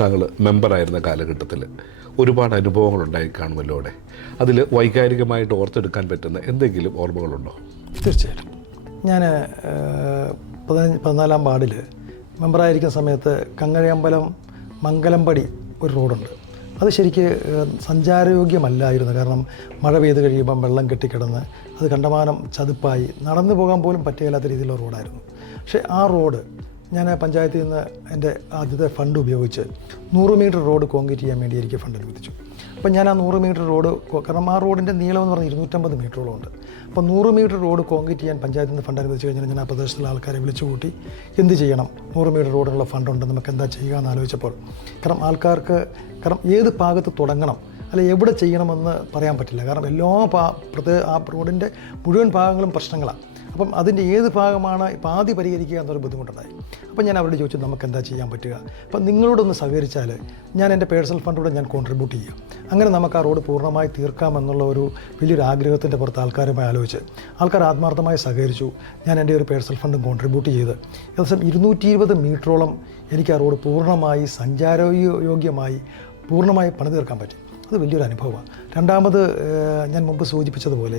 താങ്കൾ മെമ്പറായിരുന്ന കാലഘട്ടത്തിൽ ഒരുപാട് അനുഭവങ്ങളുണ്ടായി കാണുമല്ലോ അവിടെ. അതിൽ വൈകാരികമായിട്ട് ഓർത്തെടുക്കാൻ പറ്റുന്ന എന്തെങ്കിലും ഓർമ്മകളുണ്ടോ? തീർച്ചയായിട്ടും. ഞാൻ 14-ാം വാർഡിൽ മെമ്പറായിരിക്കുന്ന സമയത്ത് കങ്ങഴയമ്പലം മംഗലംപടി ഒരു റോഡുണ്ട്. അത് ശരിക്ക് സഞ്ചാരയോഗ്യമല്ലായിരുന്നു. കാരണം മഴ പെയ്ത് കഴിയുമ്പം വെള്ളം കെട്ടിക്കിടന്ന് അത് കണ്ടമാനം ചതുപ്പായി നടന്നു പോകാൻ പോലും പറ്റുകയില്ലാത്ത രീതിയിലുള്ള റോഡായിരുന്നു. പക്ഷേ ആ റോഡ് ഞാൻ പഞ്ചായത്തിൽ നിന്ന് എൻ്റെ ആദ്യത്തെ ഫണ്ട് ഉപയോഗിച്ച് 100 മീറ്റർ റോഡ് കോൺക്രീറ്റ് ചെയ്യാൻ വേണ്ടി എനിക്ക് ഫണ്ട് അനുവദിച്ചു. അപ്പം ഞാൻ ആ 100 മീറ്റർ റോഡ്, കാരണം ആ റോഡിൻ്റെ നീളം എന്ന് പറഞ്ഞാൽ 250 മീറ്ററോളം ഉണ്ട്. അപ്പോൾ 100 മീറ്റർ റോഡ് കോൺക്രീറ്റ് ചെയ്യാൻ പഞ്ചായത്തിൽ നിന്ന് ഫണ്ട് അനുവദിച്ച് കഴിഞ്ഞാൽ ഞാൻ ആ പ്രദേശത്തുള്ള ആൾക്കാരെ വിളിച്ചു കൂട്ടി എന്ത് ചെയ്യണം, 100 മീറ്റർ റോഡിനുള്ള ഫണ്ടുണ്ട്, നമുക്ക് എന്താ ചെയ്യുക എന്ന് ആലോചിച്ചപ്പോൾ കാരണം ആൾക്കാർക്ക് ഏത് ഭാഗത്ത് തുടങ്ങണം അല്ല എവിടെ ചെയ്യണമെന്ന് പറയാൻ പറ്റില്ല. കാരണം എല്ലാ ആ റോഡിൻ്റെ മുഴുവൻ ഭാഗങ്ങളും പ്രശ്നങ്ങളാണ്. അപ്പം അതിൻ്റെ ഏത് ഭാഗമാണ് പാതി പരിഹരിക്കുക എന്നൊരു ബുദ്ധിമുട്ടുണ്ടായി. അപ്പം ഞാൻ അവരോട് ചോദിച്ചു നമുക്ക് എന്താ ചെയ്യാൻ പറ്റുക, അപ്പം നിങ്ങളോടൊന്ന് സഹകരിച്ചാൽ ഞാൻ എൻ്റെ പേഴ്സണൽ ഫണ്ടിലൂടെ ഞാൻ കോൺട്രിബ്യൂട്ട് ചെയ്യാം, അങ്ങനെ നമുക്ക് ആ റോഡ് പൂർണ്ണമായി തീർക്കാമെന്നുള്ള ഒരു വലിയൊരു ആഗ്രഹത്തിൻ്റെ പുറത്ത് ആൾക്കാരുമായി ആലോചിച്ച് ആൾക്കാർ ആത്മാർത്ഥമായി സഹകരിച്ചു. ഞാൻ എൻ്റെ ഒരു പേഴ്സണൽ ഫണ്ടും കോൺട്രിബ്യൂട്ട് ചെയ്ത് ഏകദേശം 220 മീറ്ററോളം എനിക്ക് ആ റോഡ് പൂർണ്ണമായി സഞ്ചാരയോഗ്യമായി പൂർണ്ണമായി പണി തീർക്കാൻ പറ്റി. അത് വലിയൊരു അനുഭവമാണ്. രണ്ടാമത് ഞാൻ മുമ്പ് സൂചിപ്പിച്ചതുപോലെ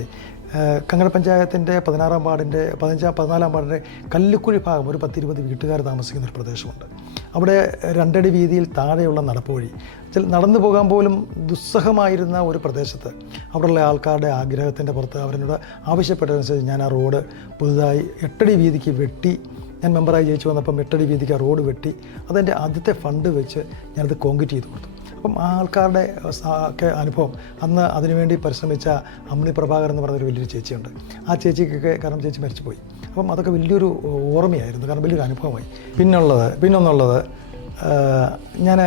കങ്ങഴ പഞ്ചായത്തിൻ്റെ 16-ാം വാർഡിൻ്റെ 14-ാം വാർഡിൻ്റെ കല്ലുക്കുഴി ഭാഗം ഒരു 10-20 വീട്ടുകാർ താമസിക്കുന്ന ഒരു പ്രദേശമുണ്ട്. അവിടെ 2 അടി വീതിയിൽ താഴെയുള്ള നടപ്പുവഴി നടന്നു പോകാൻ പോലും ദുസ്സഹമായിരുന്ന ഒരു പ്രദേശത്ത് അവിടെയുള്ള ആൾക്കാരുടെ ആഗ്രഹത്തിൻ്റെ പുറത്ത് അവരോട് ആവശ്യപ്പെട്ടതനുസരിച്ച് ഞാൻ ആ റോഡ് പുതുതായി 8 അടി വീതിക്ക് വെട്ടി. ഞാൻ മെമ്പറായി ജയിച്ചു വന്നപ്പം 8 അടി വീതിക്ക് ആ റോഡ് വെട്ടി അതെൻ്റെ ആദ്യത്തെ ഫണ്ട് വെച്ച് ഞാനത് കോൺക്രീറ്റ് ചെയ്ത് കൊടുത്തു. അപ്പം ആ ആൾക്കാരുടെ ഒക്കെ അനുഭവം അന്ന് അതിനുവേണ്ടി പരിശ്രമിച്ച അമ്മിണി പ്രഭാകരൻ എന്ന് പറഞ്ഞൊരു വലിയൊരു ചേച്ചിയുണ്ട്. ആ ചേച്ചിക്കൊക്കെ കാരണം ചേച്ചി മരിച്ചുപോയി. അപ്പം അതൊക്കെ വലിയൊരു ഓർമ്മയായിരുന്നു, കാരണം വലിയൊരു അനുഭവമായി. പിന്നൊന്നുള്ളത് ഞാൻ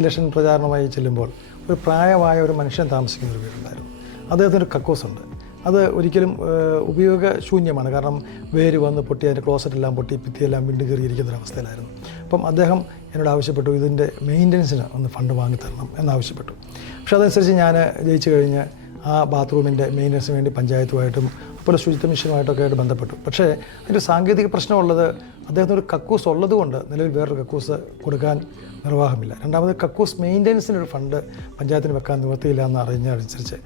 ഇലക്ഷൻ പ്രചാരണമായി ചെല്ലുമ്പോൾ ഒരു പ്രായമായ ഒരു മനുഷ്യൻ താമസിക്കുന്ന ഒരു വീടുണ്ടായിരുന്നു. അദ്ദേഹത്തിനൊരു കക്കൂസുണ്ട്. അത് ഒരിക്കലും ഉപയോഗശൂന്യമാണ്, കാരണം വേര് വന്ന് പൊട്ടി അതിൻ്റെ ക്ലോസറ്റെല്ലാം പൊട്ടി ഭിത്തിയെല്ലാം വീണ്ടും കയറിയിരിക്കുന്നൊരവസ്ഥയിലായിരുന്നു. അപ്പം അദ്ദേഹം എന്നോട് ആവശ്യപ്പെട്ടു ഇതിൻ്റെ മെയിൻ്റനൻസിന് ഒന്ന് ഫണ്ട് വാങ്ങിത്തരണം എന്നാവശ്യപ്പെട്ടു. പക്ഷേ അതനുസരിച്ച് ഞാൻ ജയിച്ചു കഴിഞ്ഞ് ആ ബാത്റൂമിൻ്റെ മെയിൻ്റനൻസിന് വേണ്ടി പഞ്ചായത്തുമായിട്ടും അതുപോലെ ശുചിത്വ മിഷനുമായിട്ടൊക്കെ ആയിട്ട് ബന്ധപ്പെട്ടു. പക്ഷേ അതിൻ്റെ സാങ്കേതിക പ്രശ്നമുള്ളത് അദ്ദേഹത്തിന് ഒരു കക്കൂസ് ഉള്ളതുകൊണ്ട് നിലവിൽ വേറൊരു കക്കൂസ് കൊടുക്കാൻ നിർവാഹമില്ല. രണ്ടാമത് കക്കൂസ് മെയിൻ്റനൻസിനൊരു ഫണ്ട് പഞ്ചായത്തിന് വെക്കാൻ നിവൃത്തിയില്ല എന്ന് അറിഞ്ഞതനുസരിച്ച്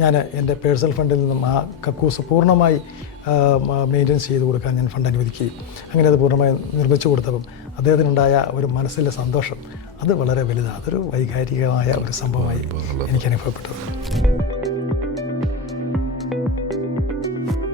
ഞാൻ എൻ്റെ പേഴ്സണൽ ഫണ്ടിൽ നിന്നും ആ കക്കൂസ് പൂർണ്ണമായി മെയിൻ്റനൻസ് ചെയ്ത് കൊടുക്കാൻ ഞാൻ ഫണ്ട് അനുവദിക്കുകയും അങ്ങനെ അത് പൂർണ്ണമായി നിർമ്മിച്ചു കൊടുത്തപ്പം അദ്ദേഹത്തിനുണ്ടായ ഒരു മനസ്സിലെ സന്തോഷം അത് വളരെ വലുതാണ്. അതൊരു വൈകാരികമായ ഒരു സംഭവമായി എനിക്ക് അനുഭവപ്പെട്ടത്.